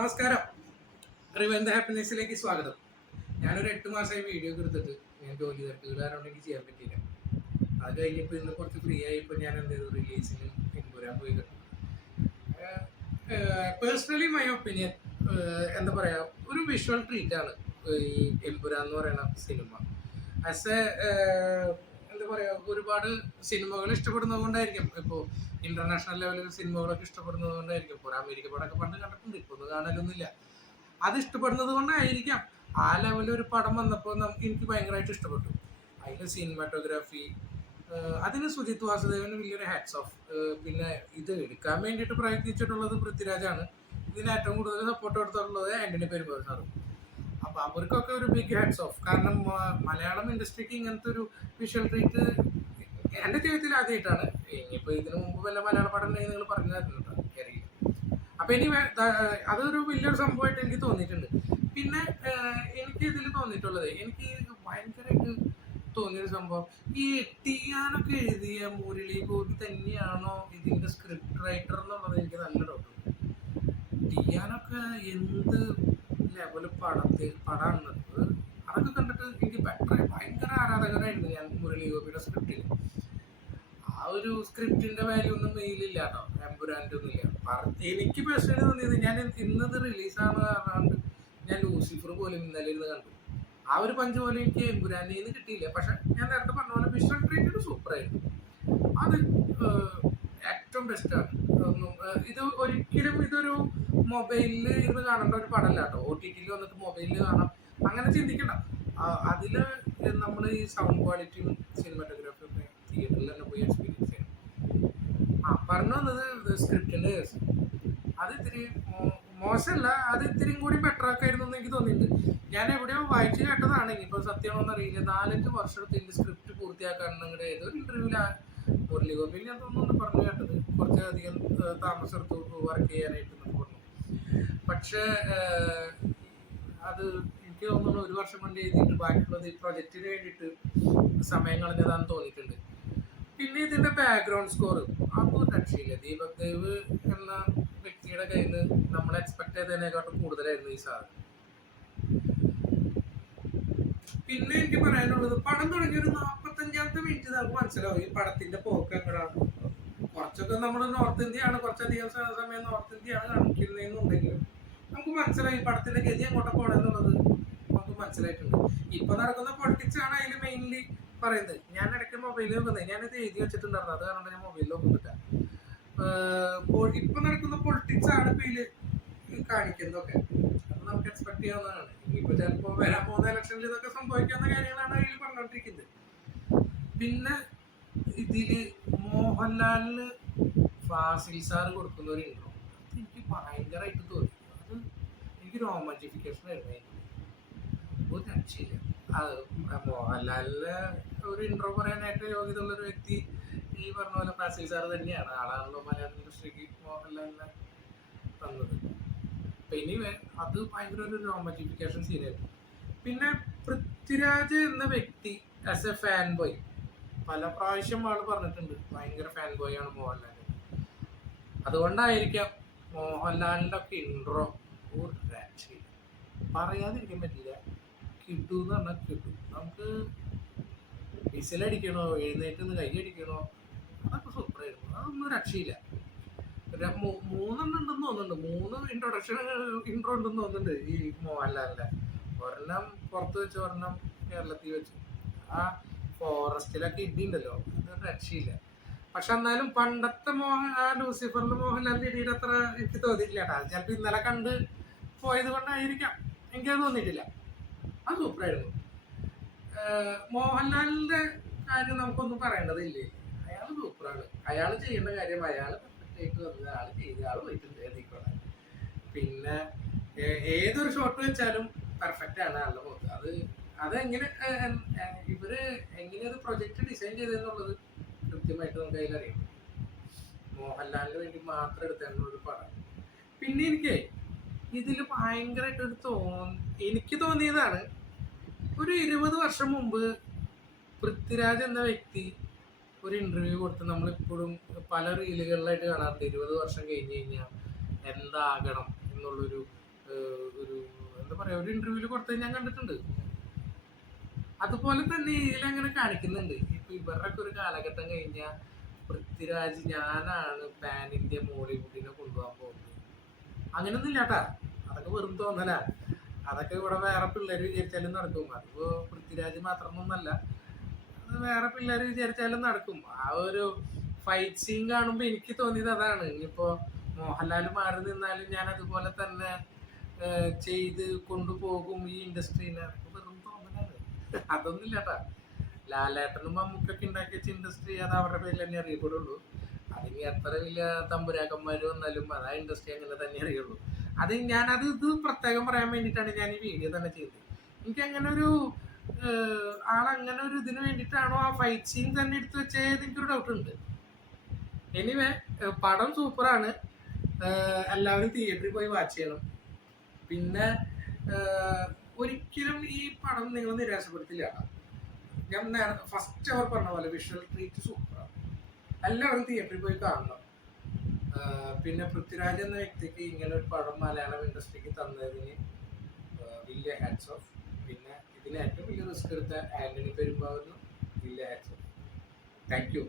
നമസ്കാരം. റിവെന്റ് ഹാപ്പിനെസ്സിലേക്ക് സ്വാഗതം. ഞാനൊരു 8 മാസമായി വീഡിയോ എടുത്തിട്ട് ഞാൻ ജോലി തിരക്കുകൾ കാരണം എനിക്ക് ചെയ്യാൻ പറ്റിയില്ല. അത് കഴിഞ്ഞപ്പോൾ ഇന്ന് കുറച്ച് ഫ്രീ ആയപ്പോൾ ഞാൻ എന്ത് ചെയ്തു, റിലീസിന് എമ്പുരാൻ പോയി കണ്ടു. പേഴ്സണലി മൈ ഒപ്പീനിയൻ, എന്താ പറയുക, ഒരു വിഷ്വൽ ട്രീറ്റാണ് ഈ എമ്പുരാൻ എന്ന് പറയുന്ന സിനിമ. ആസ് എ എന്താ പറയുക, ഒരുപാട് സിനിമകൾ ഇഷ്ടപ്പെടുന്നത് കൊണ്ടായിരിക്കും, ഇപ്പോൾ ഇന്റർനാഷണൽ ലെവലിൽ സിനിമകളൊക്കെ ഇഷ്ടപ്പെടുന്നത് കൊണ്ടായിരിക്കും. ഇപ്പോൾ അമേരിക്ക പടമൊക്കെ പണ്ട് കണ്ടിട്ടുണ്ട്, ഇപ്പോൾ ഒന്നും കാണലൊന്നുമില്ല. അത് ഇഷ്ടപ്പെടുന്നത് കൊണ്ടായിരിക്കാം ആ ലെവലിൽ ഒരു പടം വന്നപ്പോൾ എനിക്ക് ഭയങ്കരമായിട്ട് ഇഷ്ടപ്പെട്ടു. അതിൻ്റെ സിനിമാറ്റോഗ്രാഫി, അതിന് സുജിത് വാസുദേവന് വലിയൊരു ഹാറ്റ്സ് ഓഫ്. പിന്നെ ഇത് എടുക്കാൻ വേണ്ടിയിട്ട് പ്രയത്നിച്ചിട്ടുള്ളത് പൃഥ്വിരാജാണ്. ഇതിന് ഏറ്റവും കൂടുതൽ സപ്പോർട്ട് കൊടുത്തിട്ടുള്ളത് ആന്റണി പെരുമ്പാവൂർ സാറും. അപ്പോൾ അവർക്കൊക്കെ ഒരു ബിഗ് ഹാറ്റ്സ് ഓഫ്. കാരണം മലയാളം ഇൻഡസ്ട്രിക്ക് ഇങ്ങനത്തെ ഒരു വിഷ്വൽ ട്രീറ്റ് എൻ്റെ ജീവിതത്തിൽ ആദ്യമായിട്ടാണ്. ഇനിയിപ്പോൾ ഇതിനു മുമ്പ് വല്ല മലയാള പടം നിങ്ങൾ പറഞ്ഞു തരുന്നുണ്ടോ അറിയില്ല. അപ്പം ഇനി അതൊരു വലിയൊരു സംഭവമായിട്ട് എനിക്ക് തോന്നിയിട്ടുണ്ട്. പിന്നെ എനിക്ക് ഇതിൽ തോന്നിയിട്ടുള്ളത്, എനിക്ക് ഭയങ്കരമായിട്ട് തോന്നിയൊരു സംഭവം, ഈ ടിയാനൊക്കെ എഴുതിയ മുരളി ഗോപി തന്നെയാണോ ഇതിൻ്റെ സ്ക്രിപ്റ്റ് റൈറ്റർ എന്നുള്ളത് എനിക്ക് നല്ല ഡൗട്ടുണ്ട്. ടിയാനൊക്കെ എന്ത് ലെവല് പടമാണ് അതൊക്കെ കണ്ടിട്ട് എനിക്ക് ഭയങ്കര ആരാധകനായിരുന്നു ഞാൻ മുരളി ഗോപിയുടെ സ്ക്രിപ്റ്റിൽ. ആ ഒരു സ്ക്രിപ്റ്റിന്റെ വാല്യൂ ഒന്നും മെയിലില്ല കേട്ടോ, എമ്പുരാൻ്റെ ഒന്നുമില്ല. എനിക്ക് പേഴ്സണലി തോന്നിയത്, ഞാൻ ഇന്നത് റിലീസാണ് പറഞ്ഞാണ്ട് ഞാൻ ലൂസിഫർ പോലും ഇന്നലെ ഇരുന്ന് കണ്ടു. ആ ഒരു പഞ്ച് പോലും എനിക്ക് എമ്പുരാനിൽ നിന്ന് കിട്ടിയില്ല. പക്ഷെ ഞാൻ നേരത്തെ പറഞ്ഞ പോലെ വിഷ്വൽ ട്രീറ്റ് സൂപ്പറായിരുന്നു. അത് ഏറ്റവും ബെസ്റ്റാണ്. ഇത് ഒരിക്കലും ഇതൊരു മൊബൈലിൽ ഇരുന്ന് കാണേണ്ട ഒരു പടമല്ല കേട്ടോ. OTT വന്നിട്ട് മൊബൈലിൽ കാണാം അങ്ങനെ ചിന്തിക്കണ്ട. അതിൽ നമ്മൾ ഈ സൗണ്ട് ക്വാളിറ്റിയും സിനിമാറ്റോഗ്രാഫിയും ഒക്കെ തിയേറ്ററിൽ തന്നെ പോയി എക്സ്പീരിയൻസ് ചെയ്യണം. പറഞ്ഞു വന്നത് സ്ക്രിപ്റ്റിൻ്റെ കേസ് അത് ഇത്തിരി മോശമല്ല, അത് ഇത്തിരിയും കൂടി ബെറ്റർ ആക്കായിരുന്നു എന്ന് എനിക്ക് തോന്നിയിട്ടുണ്ട്. ഞാൻ എവിടെയോ വായിച്ചു കേട്ടതാണ്, ഇനിയിപ്പോൾ സത്യമാണോന്ന് അറിയില്ല, 4-5 വർഷം എടുത്ത് സ്ക്രിപ്റ്റ് പൂർത്തിയാക്കാൻ നിങ്ങളുടെ ഏതൊരു ഇന്റർവ്യൂവിൽ മുരളി ഗോപി ഞാൻ തോന്നുന്നു പറഞ്ഞു കേട്ടത്. കുറച്ചധികം താമസം എടുത്ത് വർക്ക് ചെയ്യാനായിട്ട് പറഞ്ഞു. പക്ഷേ അത് എനിക്ക് തോന്നുന്നു 1 വർഷം കൊണ്ട് എഴുതിയിട്ട് ബാക്കിയുള്ളത് ഈ പ്രൊജക്റ്റിന് വേണ്ടിയിട്ട് സമയം കളഞ്ഞതാണെന്ന് തോന്നിയിട്ടുണ്ട്. പിന്നെ ഇതിന്റെ ബാക്ക്ഗ്രൗണ്ട് സ്കോർ അതൊന്നും രക്ഷയില്ല. ദീപക് ദേവ് എന്ന വ്യക്തിയുടെ കയ്യിൽ നിന്ന് നമ്മൾ എക്സ്പെക്ട് ചെയ്തതിനെക്കാട്ടും കൂടുതലായിരുന്നു ഈ സാധനം. പിന്നെ എനിക്ക് പറയാനുള്ളത്, പടം തുടങ്ങിയ ഒരു 45ാമത്തെ മിനിറ്റ് നമുക്ക് മനസ്സിലാവും ഈ പടത്തിന്റെ പോക്ക് എങ്ങനെയാണ്. കുറച്ചൊക്കെ നമ്മൾ നോർത്ത് ഇന്ത്യയാണ്, കുറച്ചധികം സമയം നോർത്ത് ഇന്ത്യയാണ് കാണിക്കുന്നതെന്നുണ്ടെങ്കിലും നമുക്ക് മനസ്സിലായി ഈ പടത്തിന്റെ ഗതി അങ്ങോട്ട് പോകണമെന്നുള്ളത് നമുക്ക് മനസ്സിലായിട്ടുണ്ട്. ഇപ്പൊ നടക്കുന്ന പൊളിറ്റിക്സ് ആണ് അതിൽ മെയിൻലി പറയുന്നത്. ഞാൻ ഇടയ്ക്ക് മൊബൈലിൽ നോക്കുന്നത്, ഞാനിത് എഴുതി വെച്ചിട്ടുണ്ടായിരുന്നു, അത് കാരണം ഞാൻ മൊബൈലിൽ നോക്കുന്നില്ല. ഇപ്പൊ നടക്കുന്ന പൊളിറ്റിക്സ് ആണ് ഇപ്പൊ ഇതില് കാണിക്കുന്നതൊക്കെ. അത് നമുക്ക് എക്സ്പെക്ട് ചെയ്യാവുന്നതാണ്. ഇനിയിപ്പോ ചിലപ്പോ വരാൻ പോകുന്ന ഇലക്ഷനിൽ ഇതൊക്കെ സംഭവിക്കാവുന്ന കാര്യങ്ങളാണ് അതിൽ പറഞ്ഞുകൊണ്ടിരിക്കുന്നത്. പിന്നെ ഇതില് മോഹൻലാലിന് ഫാസിൽ സാർ കൊടുക്കുന്ന ഒരു ഇൻട്രോ അത് എനിക്ക് ഭയങ്കരമായിട്ട് തോന്നി. അത് എനിക്ക് റോമാഞ്ചിഫിക്കേഷൻ ആയിരുന്നു. ഒരു രക്ഷയില്ല. മോഹൻലാലിന് ഒരു ഇൻട്രോ പറയാനായിട്ട് യോഗ്യതയുള്ള ഒരു വ്യക്തി ഈ പറഞ്ഞ പോലെ ഫാസിൽ സാർ തന്നെയാണ്. ആളാണല്ലോ മലയാളം ഇൻഡസ്ട്രിക്ക് മോഹൻലാലിനെ തന്നത്. ഇനി അത് ഭയങ്കര ഒരു റോമാഞ്ചിഫിക്കേഷൻ സീനായിരുന്നു. പിന്നെ പൃഥ്വിരാജ് എന്ന വ്യക്തി ആസ് എ ഫാൻ ബോയ് പല പ്രാവശ്യം ആൾ പറഞ്ഞിട്ടുണ്ട്, ഭയങ്കര ഫാൻ ബോയ് ആണ് മോഹൻലാൽ. അതുകൊണ്ടായിരിക്കാം മോഹൻലാലിൻ്റെ ഒക്കെ ഇൻട്രോ ഒരു രക്ഷയില്ല, പറയാതിരിക്കാൻ പറ്റില്ല. കിട്ടു എന്ന് പറഞ്ഞാൽ കിട്ടും. നമുക്ക് വിസിലടിക്കണോ, എഴുന്നേറ്റ് നിന്ന് കൈയടിക്കണോ, അതൊക്കെ സൂപ്പറായിരുന്നു. അതൊന്നും രക്ഷയില്ല. 3 ഉണ്ടെന്ന് തോന്നുന്നുണ്ട്, 3 ഇൻട്രോ ഉണ്ടെന്ന് തോന്നുന്നുണ്ട് ഈ മോഹൻലാലിന്റെ. ഒരെണ്ണം പുറത്ത് വെച്ച്, ഒരെണ്ണം കേരളത്തിൽ വെച്ച്. ആ ഫോറസ്റ്റിലൊക്കെ ഇടിയുണ്ടല്ലോ, അത് രക്ഷയില്ല. പക്ഷെ എന്നാലും പണ്ടത്തെ ആ ലൂസിഫറിൽ മോഹൻലാലിന്റെ ഇടിയുടെ അത്ര എനിക്ക് തോന്നിയിട്ടില്ല കേട്ടോ. ചിലപ്പോൾ ഇന്നലെ കണ്ട് പോയത് കൊണ്ടായിരിക്കാം, എനിക്കത് തോന്നിയിട്ടില്ല. അത് സൂപ്പറായിരുന്നു. മോഹൻലാലിന്റെ കാര്യം നമുക്കൊന്നും പറയേണ്ടതില്ലേ, അയാൾ സൂപ്പറാണ്. അയാൾ ചെയ്യേണ്ട കാര്യം അയാൾ പെർഫെക്റ്റ് വന്നത്, ആൾ ചെയ്ത് ആൾ പോയിട്ടുണ്ട് എഴുതിക്കോളാൻ. പിന്നെ ഏതൊരു ഷോട്ട് വെച്ചാലും പെർഫെക്റ്റ് ആണ് ആളുടെ മുഖത്ത്. അതെങ്ങനെ ഇവര് എങ്ങനെ ഒരു പ്രൊജക്ട് ഡിസൈൻ ചെയ്തെന്നുള്ളത് കൃത്യമായിട്ട് നമുക്ക് അതിലറിയാം. മോഹൻലാലിന് വേണ്ടി മാത്രം എടുത്തുള്ളൊരു പടം. പിന്നെ ഇതിൽ ഭയങ്കരമായിട്ടൊരു എനിക്ക് തോന്നിയതാണ്, ഒരു 20 വർഷം മുമ്പ് പൃഥ്വിരാജ് എന്ന വ്യക്തി ഒരു ഇന്റർവ്യൂ കൊടുത്ത് നമ്മളിപ്പോഴും പല റീലുകളിലായിട്ട് കാണാറുണ്ട്. 20 വർഷം കഴിഞ്ഞ് കഴിഞ്ഞാൽ എന്താകണം എന്നുള്ളൊരു ഒരു എന്താ പറയാ ഒരു ഇന്റർവ്യൂവിൽ കൊടുത്തത് ഞാൻ കണ്ടിട്ടുണ്ട്. അതുപോലെ തന്നെ ഇതിലങ്ങനെ കാണിക്കുന്നുണ്ട്. ഇപ്പൊ ഇവരുടെയൊക്കെ ഒരു കാലഘട്ടം കഴിഞ്ഞാൽ പൃഥ്വിരാജ് ഞാനാണ് പാൻ ഇന്ത്യ മോളിവുഡിനെ കൊണ്ടുപോകാൻ പോകുന്നത്. അങ്ങനെയൊന്നും ഇല്ലാട്ടാ, അതൊക്കെ വെറും തോന്നല. അതൊക്കെ ഇവിടെ വേറെ പിള്ളേർ വിചാരിച്ചാലും നടക്കും. അതിപ്പോ പൃഥ്വിരാജ് മാത്രമൊന്നല്ല, അത് വേറെ പിള്ളേർ വിചാരിച്ചാലും നടക്കും. ആ ഒരു ഫൈറ്റ് സീൻ കാണുമ്പോൾ എനിക്ക് തോന്നിയത് അതാണ്. ഇനിയിപ്പോ മോഹൻലാൽ മാറി നിന്നാലും ഞാൻ അതുപോലെ തന്നെ ചെയ്ത് കൊണ്ടുപോകും ഈ ഇൻഡസ്ട്രീനെ. വെറും തോന്നലാണ്, അതൊന്നും ഇല്ലാട്ടാ. ലാലേട്ടനും മമ്മൂക്കൊക്കെ ഉണ്ടാക്കി വെച്ച ഇൻഡസ്ട്രി അത് അവരുടെ പേരിൽ തന്നെ അറിയപ്പെടുള്ളൂ. അതിന് എത്ര വലിയ തമ്പുരാക്കന്മാർ വന്നാലും അത് ആ ഇൻഡസ്ട്രി അങ്ങനെ തന്നെ അറിയുള്ളൂ. അത് ഞാനത് ഇത് പ്രത്യേകം പറയാൻ വേണ്ടിയിട്ടാണ് ഞാൻ ഈ വീഡിയോ തന്നെ ചെയ്തത്. എനിക്ക് അങ്ങനെ ഒരു ആളങ്ങനെ ഒരു ഇതിന് വേണ്ടിയിട്ടാണോ ആ ഫൈറ്റ് സീൻ തന്നെ എടുത്തു വെച്ചത് എനിക്കൊരു ഡൗട്ട് ഉണ്ട്. എനിവേ പടം സൂപ്പറാണ്. എല്ലാവരും തിയേറ്ററിൽ പോയി വാച്ച് ചെയ്യണം. പിന്നെ ഒരിക്കലും ഈ പടം നിങ്ങൾ നിരാശപ്പെടുത്തില്ല. ഞാൻ ഫസ്റ്റ് അവർ പറഞ്ഞ പോലെ വിഷ്വൽ ട്രീറ്റ് സൂപ്പറാണ്. എല്ലാവരും തിയേറ്ററിൽ പോയി കാണണം. പിന്നെ പൃഥ്വിരാജ് എന്ന വ്യക്തിക്ക് ഇങ്ങനെ ഒരു പടം മലയാളം ഇൻഡസ്ട്രിക്ക് തന്നതിന് വലിയ ഹാറ്റ്സ് ഓഫ്. പിന്നെ ഇതിന് ഏറ്റവും വലിയ റിസ്ക് എടുത്ത ആന്റണി പെരുമ്പാവൂരിനും വലിയ ഹാറ്റ്സ് ഓഫ്. Thank you.